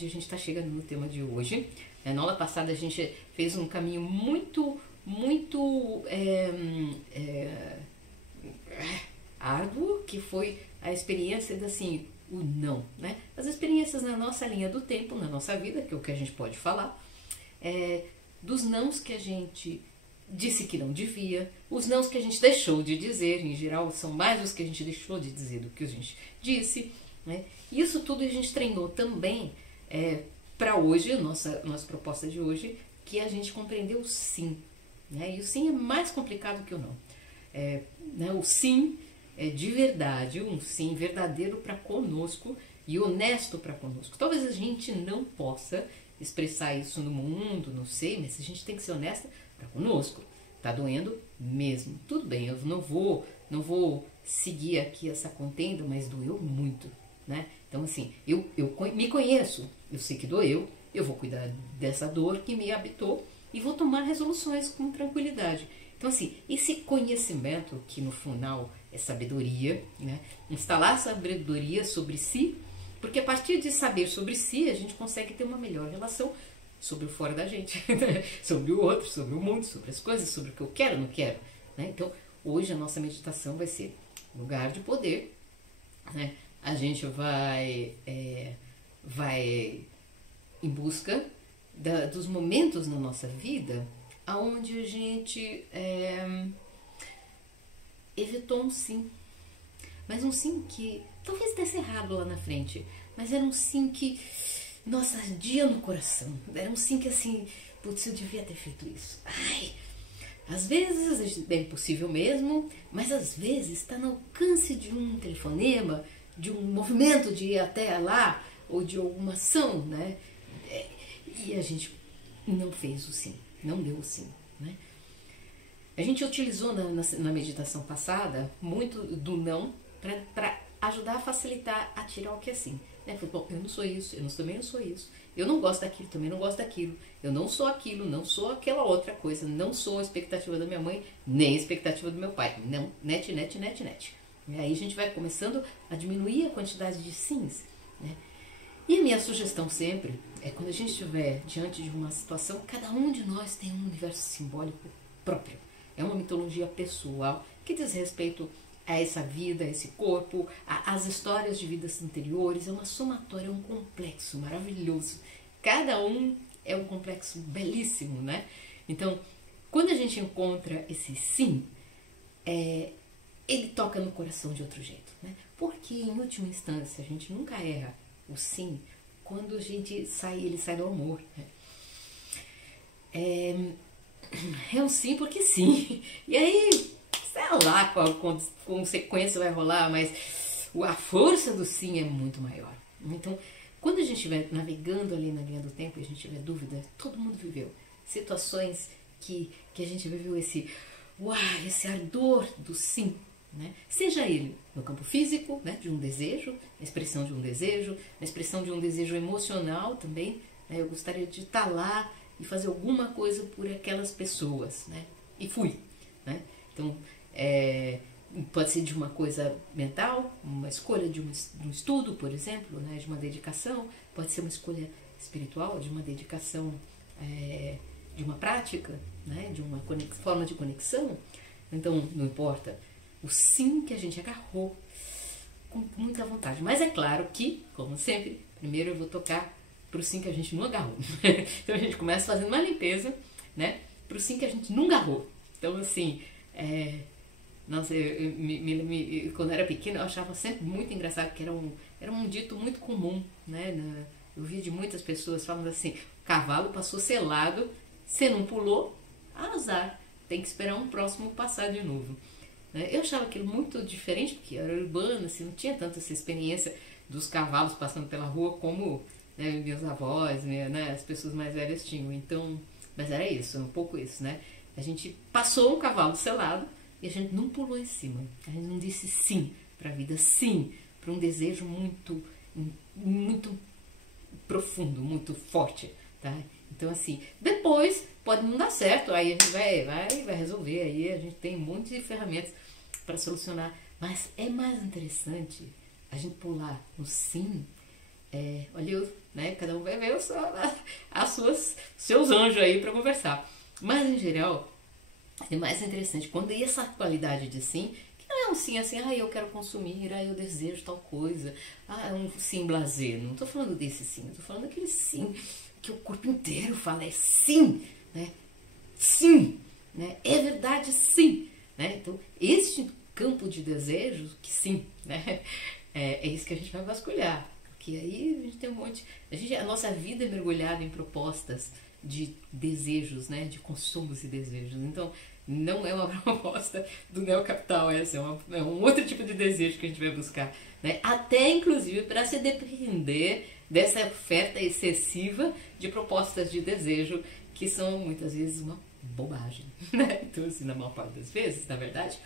onde a gente está chegando no tema de hoje. Na aula passada a gente fez um caminho muito árduo, que foi a experiência assim, o não, né? As experiências na nossa linha do tempo, na nossa vida, que é o que a gente pode falar, dos nãos que a gente disse que não devia, os nãos que a gente deixou de dizer, em geral são mais os que a gente deixou de dizer do que a gente disse, né? Isso tudo a gente treinou também para hoje, nossa proposta de hoje, que a gente compreendeu o sim, né? E o sim é mais complicado que o não. Né? O sim é de verdade, um sim verdadeiro para conosco e honesto para conosco. Talvez a gente não possa expressar isso no mundo, não sei, mas a gente tem que ser honesta para conosco. Tá doendo mesmo. Tudo bem, eu não vou seguir aqui essa contenda, mas doeu muito, né? Então assim, eu me conheço, eu sei que doeu, eu vou cuidar dessa dor que me habitou e vou tomar resoluções com tranquilidade. Então assim, esse conhecimento que no final é sabedoria, né? Instalar sabedoria sobre si, porque a partir de saber sobre si, a gente consegue ter uma melhor relação sobre o fora da gente, sobre o outro, sobre o mundo, sobre as coisas, sobre o que eu quero ou não quero, né? Então, hoje a nossa meditação vai ser lugar de poder, né? A gente vai em busca dos momentos na nossa vida onde a gente evitou um sim, mas um sim que talvez desse errado lá na frente, mas era um sim que, nossa, ardia no coração, era um sim que assim, putz, eu devia ter feito isso. Ai, às vezes é impossível mesmo, mas às vezes está no alcance de um telefonema, de um movimento de ir até lá, ou de alguma ação, né? E a gente não fez o sim, não deu o sim, né? A gente utilizou na meditação passada muito do não para ajudar a facilitar, a tirar o que é sim. Né? Bom, eu não sou isso, também não sou isso, eu não gosto daquilo, também não gosto daquilo, eu não sou aquilo, não sou aquela outra coisa, não sou a expectativa da minha mãe, nem a expectativa do meu pai. Não, net. E aí a gente vai começando a diminuir a quantidade de sims, né? E a minha sugestão sempre é quando a gente estiver diante de uma situação, cada um de nós tem um universo simbólico próprio. É uma mitologia pessoal que diz respeito a essa vida, a esse corpo, às histórias de vidas anteriores. É uma somatória, é um complexo maravilhoso. Cada um é um complexo belíssimo, né? Então, quando a gente encontra esse sim, ele toca no coração de outro jeito, né? Porque, em última instância, a gente nunca erra o sim quando a gente ele sai do amor, né? É um sim porque sim. E aí, sei lá qual consequência vai rolar, mas a força do sim é muito maior. Então, quando a gente estiver navegando ali na linha do tempo e a gente tiver dúvida, todo mundo viveu situações que a gente viveu esse ardor do sim, né? Seja ele no campo físico, né, de um desejo, na expressão de um desejo, na expressão de um desejo emocional também, né? Eu gostaria de estar lá e fazer alguma coisa por aquelas pessoas, né? E fui, né? Então, pode ser de uma coisa mental, uma escolha de um estudo, por exemplo, né? De uma dedicação, pode ser uma escolha espiritual, de uma dedicação, de uma prática, né? De uma forma de conexão. Então, não importa. O sim que a gente agarrou com muita vontade. Mas é claro que, como sempre, primeiro eu vou tocar pro sim que a gente não agarrou. Então a gente começa fazendo uma limpeza, né? Pro sim que a gente não agarrou. Então assim, nossa, quando eu era pequena eu achava sempre muito engraçado, que era um dito muito comum, né? Eu via de muitas pessoas falando assim: o cavalo passou selado, você não pulou, azar, tem que esperar um próximo passar de novo. Eu achava aquilo muito diferente, porque eu era urbana, assim, não tinha tanta essa experiência dos cavalos passando pela rua como, né, meus avós, né, as pessoas mais velhas tinham. Então, mas era isso, um pouco isso, né? A gente passou um cavalo selado e a gente não pulou em cima. A gente não disse sim para a vida, sim para um desejo muito profundo, muito forte, tá? Então, assim, depois pode não dar certo, aí a gente vai resolver, aí a gente tem um monte de ferramentas para solucionar. Mas é mais interessante a gente pular no sim. Olha, eu né? Cada um vai ver seus anjos aí para conversar. Mas, em geral, é mais interessante quando essa qualidade de sim, que não é um sim assim, eu quero consumir, eu desejo tal coisa, é um sim blasé. Não estou falando desse sim, estou falando daquele sim que o corpo inteiro fala, é sim, né? Sim, né? É verdade, sim, né? Então, este campo de desejos, que sim, né? É isso que a gente vai vasculhar. Porque aí a gente tem um monte. A nossa vida é mergulhada em propostas de desejos, né? De consumos e desejos. Então, não é uma proposta do neocapital essa, é um outro tipo de desejo que a gente vai buscar, né? Até inclusive para se depender dessa oferta excessiva de propostas de desejo que são muitas vezes uma bobagem, né? Então, assim, na maior parte das vezes, na verdade,